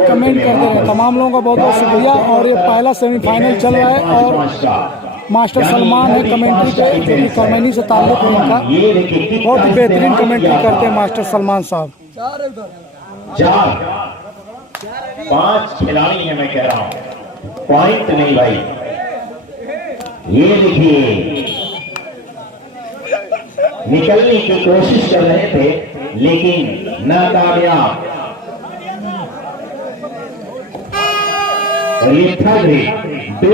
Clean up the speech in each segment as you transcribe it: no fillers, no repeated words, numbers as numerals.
Comment करते रहे। तमाम लोगों का बहुत बहुत शुक्रिया। और ये पहला सेमीफाइनल चल रहा है और मास्टर सलमान है कमेंट्री पे, जो कि करमैनी से ताल्लुक है इनका। बहुत ही बेहतरीन कमेंट्री करते हैं मास्टर सलमान साहब। 4-5 खिलाड़ी हैं, मैं कह रहा हूं, पॉइंट नहीं भाई। ये देखिए निकलने की कोशिश कर रहे थे लेकिन नाकामयाब। और ये थर्ड दो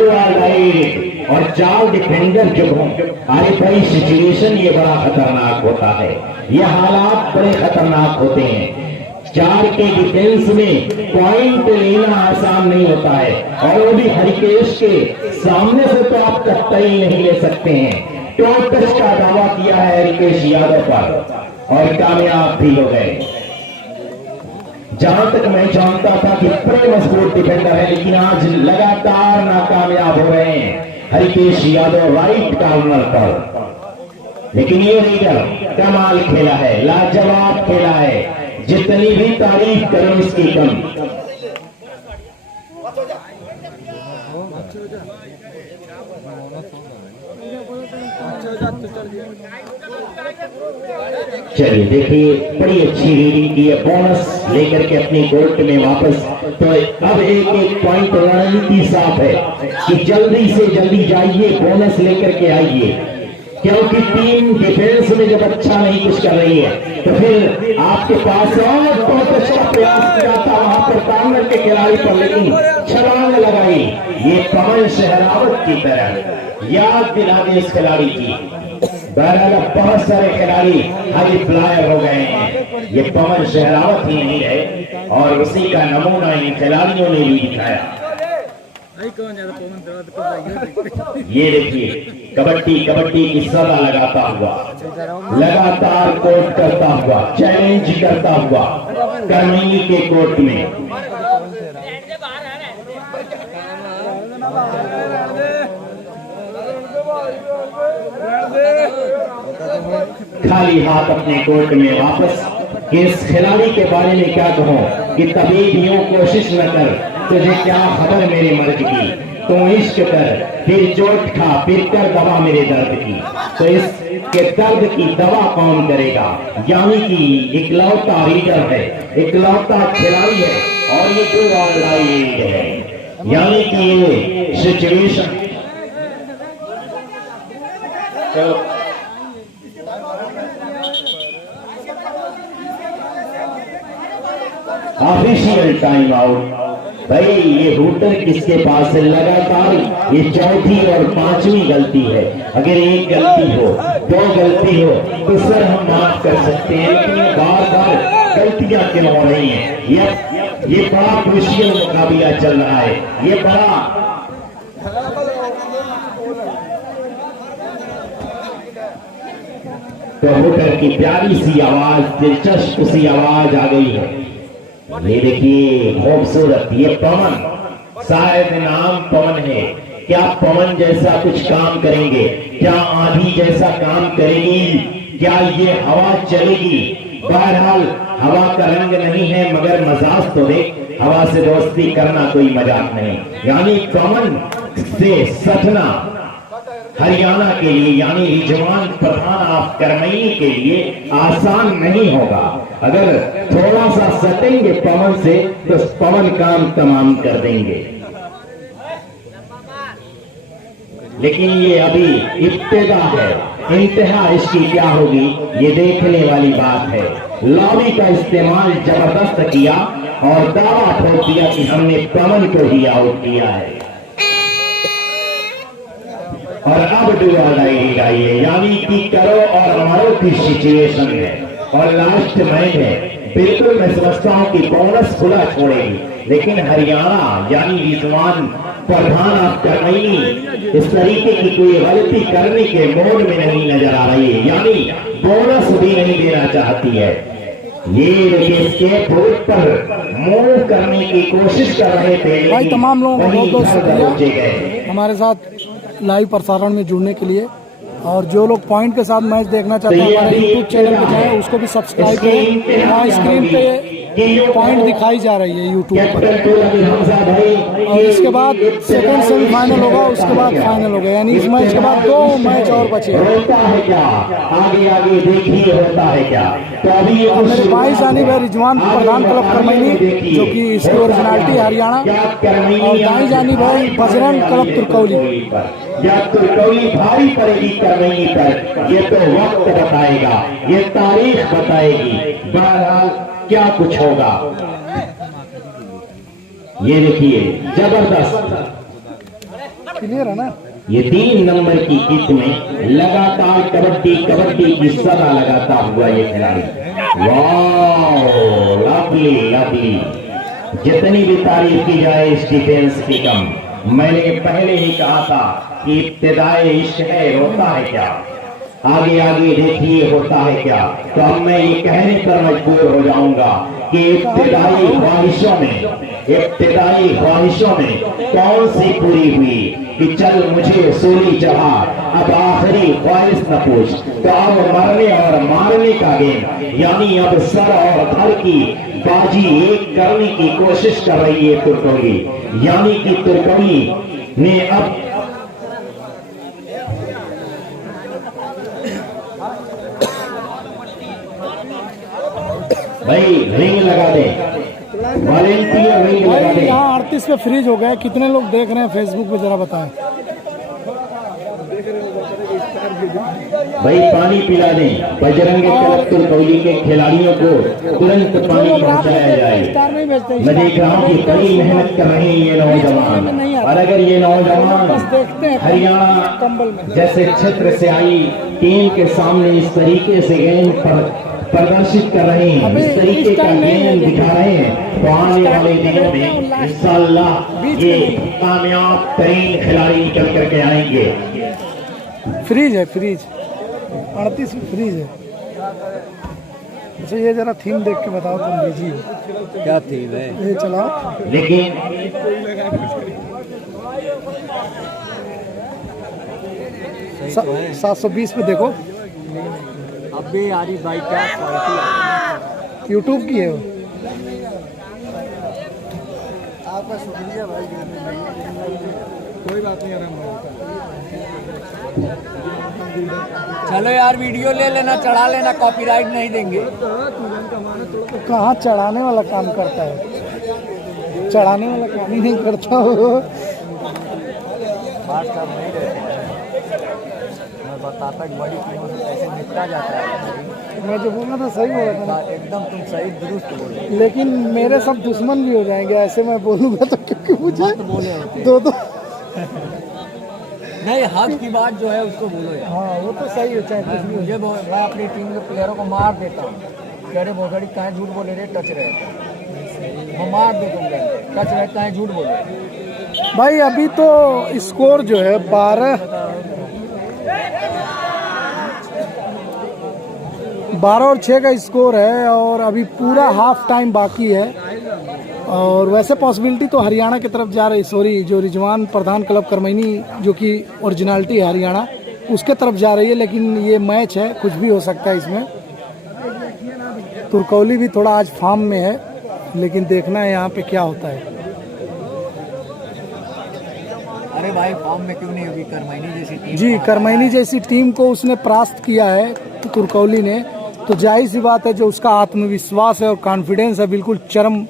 और 4 डिफेंडर जो हों, अरे भाई सिचुएशन ये बड़ा खतरनाक होता है, ये हालात बड़े खतरनाक होते हैं। 4 के डिफेंस में पॉइंट लेना आसान नहीं होता है, और वो भी हरिकेश के सामने से तो आप कतई नहीं ले सकते हैं। टच का दावा किया है हरिकेश यादव पर और कामयाब भी हो गए। जहां तक मैं जानता था कि बड़े मजबूत डिफेंडर है, लेकिन आज लगातार नाकामयाब हो रहे हैं हरिकेश यादव राइट कॉर्नर पर। लेकिन ये रीडर कमाल खेला है, लाजवाब खेला है, जितनी भी तारीफ करें इसकी कम। चलिए देखिए बड़ी अच्छी रीडिंग की है, बोनस लेकर के अपनी कोर्ट में वापस। तो अब एक पॉइंट रणनीति साफ है कि जल्दी से जल्दी जाइए, बोनस लेकर के आइए, क्योंकि टीम डिफेंस में जब अच्छा नहीं कुछ कर रही है तो फिर आपके पास और बहुत अच्छा प्रयास किया था वहां पर कॉर्नर के खिलाड़ी पर, लेकिन छलांग लगाई ये पवन शहरावत की तरह। याद दिला दे इस खिलाड़ी की। बहरहाल बहुत सारे खिलाड़ी हाई फ्लायर हो गए हैं, ये पवन शहरावत ही नहीं है, और उसी का नमूना इन खिलाड़ियों ने भी दिखाया। ये देखिए कबड्डी कबड्डी की सदा लगाता हुआ, लगातार कोर्ट करता हुआ, चैलेंज करता हुआ करमैनी के कोर्ट में। खाली हाथ अपने कोर्ट में वापस। इस खिलाड़ी के बारे में क्या कहूं कि तबीबियों कोशिश न कर, तुझे क्या खबर मेरे मर्ज की, तू इश्क कर फिर चोट खा, फिर कर दवा मेरे दर्द की। तो इसके दर्द की दवा कौन करेगा? यानी कि इकलौता रीडर है, इकलौता खिलाड़ी है, और ये जो ऑनलाइन है, यानी कि ये सिचुएशन। तो ऑफिशियल टाइम आउट। भाई ये रूटर किसके पास है? लगातार ये चौथी और 5वीं गलती है। अगर एक गलती हो, 2 गलती हो तो सर हम माफ कर सकते हैं, लेकिन बार बार गलतियां क्यों हो रही हैं? ये बड़ा क्रूशियल मुकाबला चल रहा है, ये बड़ा तो रूटर की प्यारी सी आवाज, दिलचस्प सी आवाज आ गई है। ये देखिए खूबसूरत, ये पवन, शायद नाम पवन है। क्या पवन जैसा कुछ काम करेंगे? क्या आंधी जैसा काम करेगी? क्या ये हवा चलेगी? बहरहाल हवा का रंग नहीं है, मगर मजाज तो देख, हवा से दोस्ती करना कोई मजाक नहीं। यानी पवन से सटना हरियाणा के लिए, यानी रिजवान प्रधान ऑफ करमैनी के लिए आसान नहीं होगा। अगर थोड़ा सा सटेंगे पवन से तो पवन काम तमाम कर देंगे। लेकिन ये अभी इब्तिदा है, इंतहा इसकी क्या होगी ये देखने वाली बात है। लॉबी का इस्तेमाल जबरदस्त किया और दावा ठोक दिया कि हमने पवन को ही आउट किया है। और अब डुआइए, यानी कि करो और मरो की सिचुएशन है, और लास्ट मैच है। बिल्कुल मैं समझता हूं कि बोनस खुला छोड़ेगी, लेकिन हरियाणा यानी रिजवान प्रधान ऑफ करमैनी इस तरीके की कोई गलती करने के मोड में नहीं नजर आ रही है, यानी बोनस भी नहीं देना चाहती है। ये इसके बोर्ड पर मूव करने की कोशिश कर रहे थे। भाई तमाम लोगों को बहुत बहुत शुक्रिया हमारे साथ लाइव प्रसारण में जुड़ने के लिए। और जो लोग पॉइंट के साथ मैच देखना चाहते हैं हमारे यूट्यूब चैनल पे जाएं, उसको भी सब्सक्राइब करें। वहाँ स्क्रीन पे पॉइंट दिखाई जा रही है यूट्यूब पर। कैप्टन टोला हमजा भाई और इसके बाद सेकंड सेमीफाइनल होगा, उसके बाद फाइनल होगा, यानी इस मैच के बाद 2 मैच और बचे। होता है क्या, आगे आगे देखिए होता है क्या। तो अभी और मेरे भाई जानिब है रिजवान प्रधान क्लब करमैनी, जो कि इसकी ओरिजिनलिटी हरियाणा, और दाई जानिब है बजरंग क्लब तुर्कौली। या तुर्कौली भारी पड़ेगी करमैनी पर, ये तो वक्त बताएगा, ये तारीख बताएगी। बहरहाल क्या कुछ होगा, ये देखिए जबरदस्त। क्लियर है ना। ये 3 नंबर की किट में लगातार कबड्डी कबड्डी की सदा लगाता हुआ ये खिलाड़ी, वाह लवली लवली। जितनी भी तारीफ की जाए इस डिफेंस की कम। मैंने पहले ही कहा था कि इब्तिदाई इश्क है, होता है क्या, आगे आगे देखिए होता है क्या। तो अब मैं ये कहने पर मजबूर हो जाऊंगा कि इब्तिदाई ख्वाहिशों में कौन सी पूरी हुई कि चल मुझे सूली चढ़ा, अब आखिरी ख्वाहिश न पूछ। तो अब मरने और मारने का गेम, यानी अब सर और धड़ की बाजी एक करने की कोशिश कर रही है तुर्कौली। यानी कि तुर्कौली ने अब भाई रिंग लगा दे, वॉलेंटियर रिंग लगा भाई दे। यहाँ 38 पे फ्रीज हो गया, कितने लोग देख रहे हैं फेसबुक पे जरा बताएं। भाई पानी पिला दें, बजरंग क्लब तुर्कौली के खिलाड़ियों को तुरंत पानी पहुंचाया जाए। मैं देख रहा हूँ कि बड़ी मेहनत कर रहे हैं ये नौजवान, और अगर ये नौजवान हरियाणा जैसे क्षेत्र से आई टीम के सामने इस तरीके से गेम प्रदर्शित कर रहे हैं, इस तरीके का गेम दिखा रहे हैं, तो आने वाले दिनों में इंशाअल्लाह ये कामयाब तरीन खिलाड़ी निकल करके आएंगे। फ्रीज है, फ्रीज 38 में फ्रीज है। अच्छा ये जरा थीम देख के बताओ तुम बिजी हो क्या थीम है? ये चलाओ। लेकिन 720 पे देखो, अब भी यारी भाई क्या क्वालिटी यूट्यूब की है वो। आपका शुक्रिया भाई। कोई बात नहीं आराम भाई। चलो यार वीडियो ले लेना, चढ़ा लेना, कॉपीराइट नहीं देंगे। कहाँ चढ़ाने वाला काम करता है, चढ़ाने वाला काम ही नहीं करता वो। बात सब नहीं रहते, मैं बताता कि बड़ी टीमों से कैसे निपटा जाता है। मैं जो बोला था सही बोला था ना। एकदम तुम सही दुरुस्त बोले। लेकिन मेरे सब दुश्मन भी हो जाएंगे ऐसे मैं बोलूँगा तो, क्योंकि मुझे बोले होते दो नहीं, हक की बात जो है उसको बोलो यार। हाँ वो तो सही है, चाहे कुछ भी हो। मुझे मैं अपनी टीम के प्लेयरों को मार देता हूँ, कह रहे भोसड़ी कहाँ झूठ बोले रे, टच रहता मैं मार दे दूंगा, टच रहता है झूठ बोले। भाई अभी तो स्कोर जो है 12 और 6 का स्कोर है, और अभी पूरा हाफ टाइम बाकी है। और वैसे पॉसिबिलिटी तो हरियाणा की तरफ जा रही, सॉरी जो रिजवान प्रधान क्लब करमैनी जो कि ओरिजिनलिटी है हरियाणा, उसके तरफ जा रही है। लेकिन ये मैच है, कुछ भी हो सकता है इसमें। तुर्कौली भी थोड़ा आज फॉर्म में है, लेकिन देखना है यहाँ पे क्या होता है। अरे भाई फॉर्म में क्यों नहीं होगी, करमैनी जैसी टीम। जी करमैनी जैसी टीम को उसने परास्त किया है तुर्कौली ने, तो जाहिर सी बात है जो उसका आत्मविश्वास है और कॉन्फिडेंस है बिल्कुल चरम,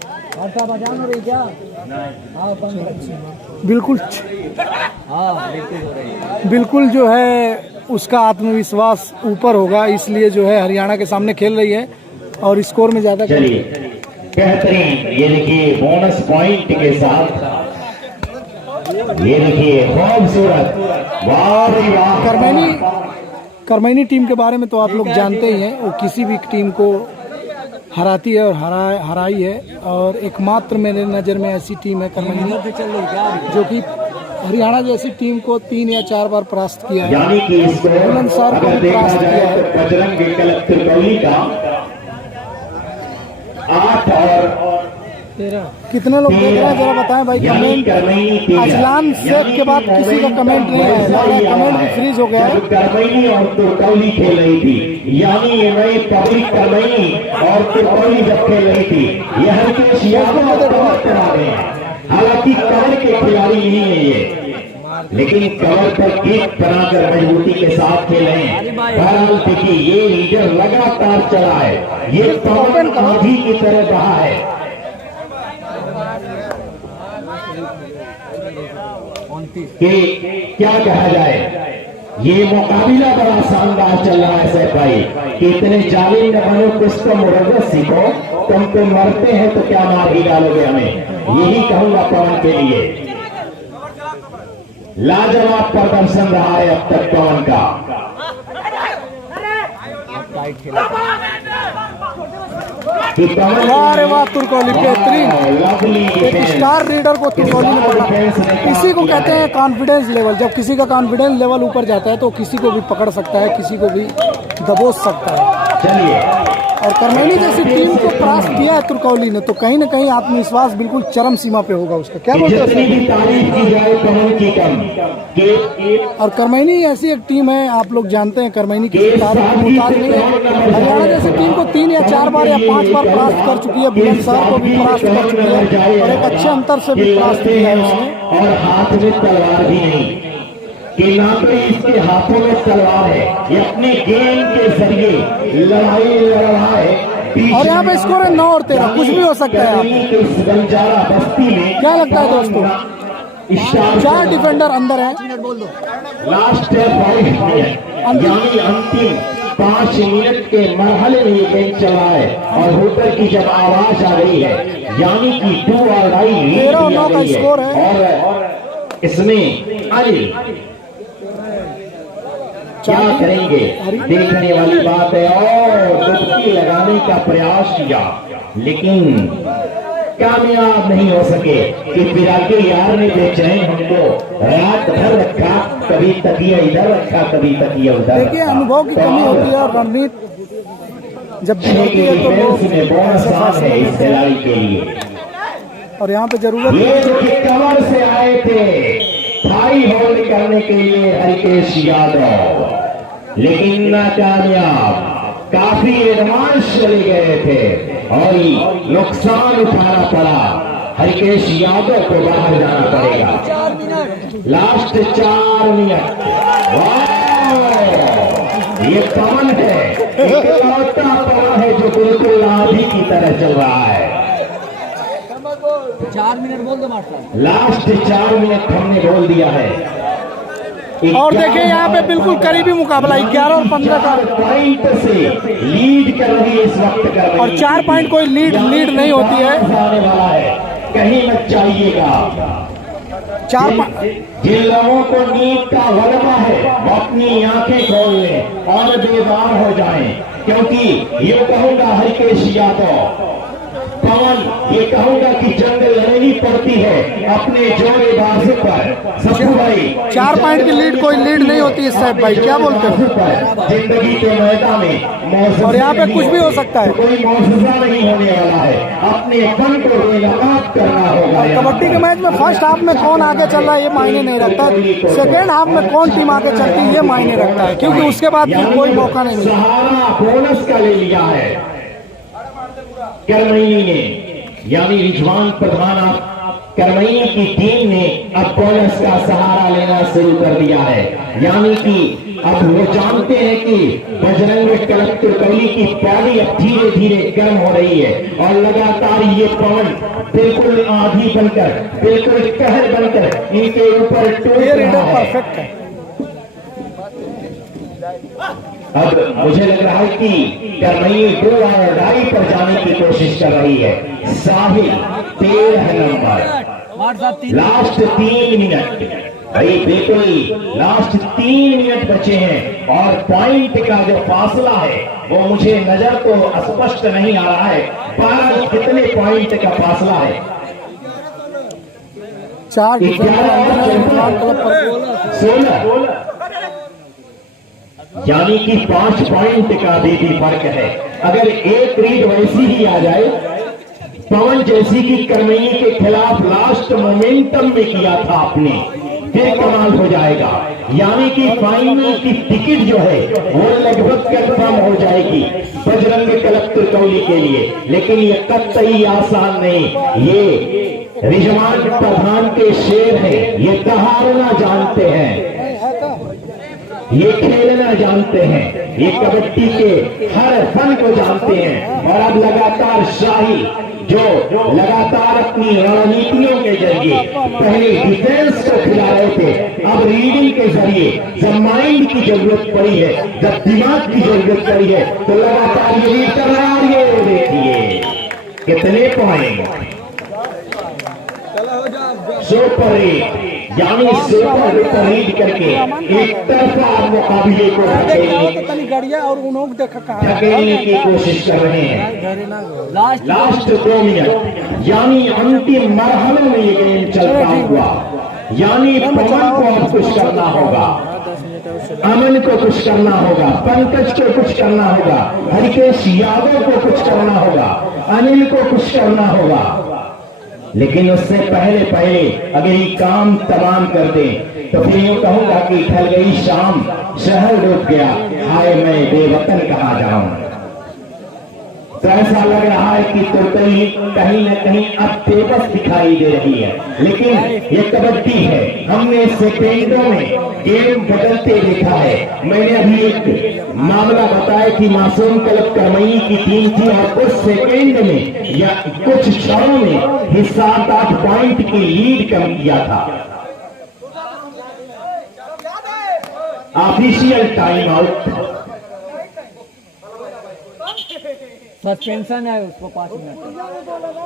बिल्कुल बिल्कुल जो है उसका आत्मविश्वास ऊपर होगा। इसलिए जो है हरियाणा के सामने खेल रही है और स्कोर में ज्यादा। चलिए बेहतरीन, ये देखिए बोनस पॉइंट के साथ, ये देखिए खूबसूरत, वाह रे वाह। करमैनी टीम के बारे में तो आप लोग जानते ही हैं, वो किसी भी टीम को हराती है और हराई है, और एकमात्र मेरे नज़र में ऐसी टीम है करमैनी जो कि हरियाणा जैसी टीम को 3 या 4 बार परास्त किया है। यानी कि इसको बुलंदशहर को अगर देखा परास्त जाए किया है। तो बजरंग क्लब तुर्कौली का 8 और कितने लोग देख रहे हैं जरा बताएं भाई कमेंट। अजलान शेख के बाद किसी का कमेंट नहीं आया, लग रहा है कमेंट भी फ्रीज हो गया है। करमैनी और तुर्कौली खेल रही थी, यानी ये नई पब्लिक करमैनी और तुर्कौली जब खेल रही थी, यह हरकेश यादव कवर करा रहे हैं। हालांकि कवर के खिलाड़ी नहीं है ये, लेकिन कवर पर किक बनाकर मजबूती के साथ खेल रहे हैं। बहरहाल देखिए ये लीडर लगातार चला है, ये पवन आंधी की तरह बहा है। कि क्या कहा जाए, ये मुकाबला बड़ा शानदार चल रहा है सैफ भाई कि इतने जालिम न बनो, कुछ तो मुरव्वत सीखो। तुम तो मरते हैं तो क्या मार ही डालोगे हमें, यही कहूंगा पवन के लिए। लाजवाब प्रदर्शन रहा है अब तक पवन का। वाह वाह, तुर्कौली बेहतरीन, एक स्टार रीडर को तुर्कौली ने पकड़ा। इसी को कहते हैं कॉन्फिडेंस लेवल। जब किसी का कॉन्फिडेंस लेवल ऊपर जाता है तो किसी को भी पकड़ सकता है, किसी को भी दबोच सकता है। चलिए, और करमैनी जैसी टीम को परास्त किया है तुर्कौली ने, तो कहीं न कहीं आत्मविश्वास बिल्कुल चरम सीमा पे होगा उसका। क्या बोलते हैं? जितनी भी तारीफ की जाए पवन की कम। और करमैनी ऐसी एक टीम है, आप लोग जानते हैं करमैनी की तारीफ मुहताज नहीं है। हरियाणा जैसी टीम को 3 या 4 बार या 5 बार परास्त कर चुकी है, बुलंदशहर को भी परास्त कर चुकी है और एक अच्छे अंतर से भी परास्त किया है उसने। और हाथ में तलवार भी नहीं कि ना तो इसके हाथों में तलवार है, ये अपने गेम के जरिए लड़ाई लड़ रहा है। और यहाँ पे स्कोर है 9 और 13, कुछ भी हो सकता है। आप इस बंजारा बस्ती में क्या लगता है दोस्तों? 4 डिफेंडर अंदर है। लास्ट 5 मिनट यानी अंतिम 5 मिनट के मरहले में ये गेम चला है और होकर की जब आवाज आ रही है यानी कि 2 और 13-9 का स्कोर है। और इसमें अनिल क्या करेंगे देखने वाली बात है। और डुबकी लगाने का प्रयास किया लेकिन कामयाब नहीं हो सके कि पिराके यार ने बेचैन हमको रात भर रखा, कभी तकिया इधर रखा, कभी तकिया उधर। देखिए अनुभव की कमी होती है और रणनीति जब भी होती है तो में बहुत आसान है इस खिलाड़ी के लिए। और यहाँ पे जरूरत ये जो कि कमर से आए थे भाई होल्ड करने के लिए हरकेश यादव, लेकिन नाकामयाब, काफी एडवांस चले गए थे और नुकसान उठाना पड़ा। हरकेश यादव को बाहर जाना पड़ेगा। Last 4 minute. ये पवन है, इकलौता पवन है जो बिल्कुल आंधी की तरह चल रहा है। 4 मिनट बोल दो मास्टर। लास्ट 4 मिनट हमने बोल दिया है। और देखिए यहाँ पे बिल्कुल करीबी मुकाबला 11 और 15 का पॉइंट से लीड कर रही है इस वक्त कर। और 4 पॉइंट कोई लीड नहीं होती है। आने वाला है, कहीं मत चाहिएगा। 4 जिन लोगों को नींद का वलमा है वो अपनी आंखें खोल लें और बेदार हो जाएं, क्योंकि ये कहूंगा हरकेश यादव पवन, ये कहूंगा कि जंग लड़नी पड़ती है अपने जोड़े बाजू पर। सब्बू भाई 4 पॉइंट की लीड कोई लीड नहीं होती है साहब भाई, क्या बोलते हैं? जिंदगी के मैदान में और यहाँ पे कुछ भी हो सकता है। कोई मौजूदा नहीं होने वाला है, अपने फन को बेनकाब करना होगा। कबड्डी के मैच में फर्स्ट हाफ में कौन आगे चल रहा है ये मायने नहीं रखता, सेकेंड हाफ में कौन टीम आगे चलती है ये मायने रखता है, क्योंकि उसके बाद फिर कोई मौका नहीं मिलता। सहारा बोनस का ले लिया है करमैनी ने, यानी रिजवान प्रधान करमैनी की टीम ने अब बोनस का सहारा लेना शुरू कर दिया है। यानी कि अब वो जानते हैं कि बजरंग क्लब तुर्कौली की पानी अब धीरे धीरे गर्म हो रही है और लगातार ये पवन बिल्कुल आंधी बनकर, बिल्कुल कहर बनकर इनके ऊपर टूट रहा है। परफेक्ट है। अब मुझे लग रहा है कि करमैनी 2 और ढाई पर जाने की कोशिश कर रही है। साहिल 13 नंबर। लास्ट 3 मिनट भाई, बिल्कुल लास्ट 3 मिनट बचे हैं और पॉइंट का जो फासला है वो मुझे नजर तो स्पष्ट नहीं आ रहा है। 12 कितने पॉइंट का फासला है? 4 क्लब पर 16, यानी कि 5 पॉइंट का भी फर्क है। अगर एक रीड वैसी ही आ जाए पवन जैसी की कर्मणी के खिलाफ लास्ट मोमेंटम में किया था आपने, फिर कमाल हो जाएगा। यानी कि फाइनल की टिकट जो है वो लगभग कंफर्म हो जाएगी बजरंग क्लब त्रिकोली के लिए। लेकिन ये कतई आसान नहीं। ये रिजवान प्रधान के शेर हैं, ये दहाड़ना जानते हैं, ये खेलना जानते हैं, ये कबड्डी के हर फन को जानते हैं। और अब लगातार शाही जो लगातार अपनी रणनीतियों के जरिए पहले डिफेंस को खिला रहे थे, अब रीडिंग के जरिए जब माइंड की जरूरत पड़ी है, जब दिमाग की जरूरत पड़ी है, तो लगातार ये रीड कर रहा है। ये देखिए कितने पॉइंट सुपर हिट, यानी सुपर हिट रीड करके एक तरफा मुकाबले को धकेलने की कोशिश कर रहे हैं। लास्ट 2 मिनट यानी अंतिम मरहले में ये गेम चलता हुआ, यानी पवन को अब कुछ करना होगा, अमन को कुछ करना होगा, पंकज को कुछ करना होगा, हरिकेश यादव को कुछ करना होगा, अनिल को कुछ करना होगा। लेकिन उससे पहले अगर ये काम तमाम कर दें तो फिर यूं कहूंगा कि ढल गई शाम, शहर डूब गया, हाय मैं बेवतन कहाँ जाऊं। तो ऐसा लग रहा है कि तुर्कली कहीं न कहीं अब बेबस दिखाई दे रही है। लेकिन ये कबड्डी है, हमने सेकेंडों में गेम बदलते देखा है। मैंने अभी एक मामला बताया कि मासूम क्लब करमई की टीम थी और कुछ सेकेंड में या कुछ क्षणों में ही 7-8 पॉइंट की लीड कम किया था। ऑफिशियल टाइम आउट, सस्पेंशन है उसको 5 मिनट।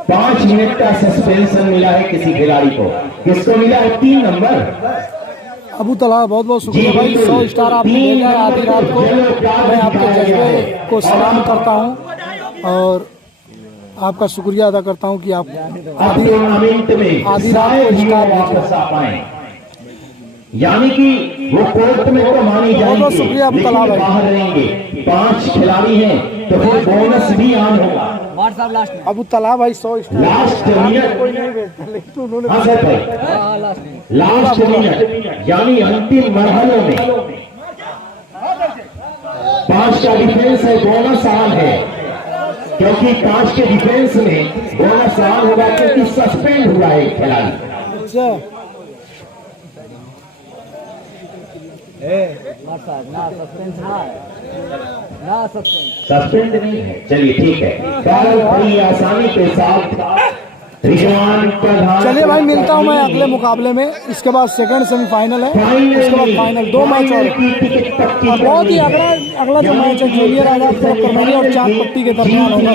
5 मिनट का सस्पेंशन मिला है किसी खिलाड़ी को। किसको मिला है? 3 नंबर अबू तलहा। बहुत बहुत शुक्रिया भाई, 100 स्टार आपने भेजा है आधी रात को। मैं आपके जज्बे को सलाम करता हूं और आपका शुक्रिया अदा करता हूं कि आप आधी रात को स्टार भेजे। यानी कि वो कोर्ट में तो मानी जाएंगे लेकिन बाहर रहेंगे। 5 खिलाड़ी हैं तो फिर बोनस भी आन होगा। अबू तलहा भाई 100 स्टार लास्ट मिनट, हाँ सर भाई, लास्ट मिनट यानी अंतिम मरहलों में 5 का डिफेंस है, बोनस आन है, क्योंकि 5 के डिफेंस में बोनस आन होगा क्योंकि सस्पेंड हुआ है खिलाड़ी। सस्पेंड नहीं है, चलिए ठीक है। बड़ी आसानी के साथ रिजवान प्रधान। चलिए भाई, मिलता हूं मैं अगले मुकाबले में। इसके बाद सेकंड सेमीफाइनल है, उसके बाद फाइनल, 2 मैच और बहुत ही अगला जो मैच है जूनियर आजाद क्लब करमई और चांद पट्टी के दरमियान होगा।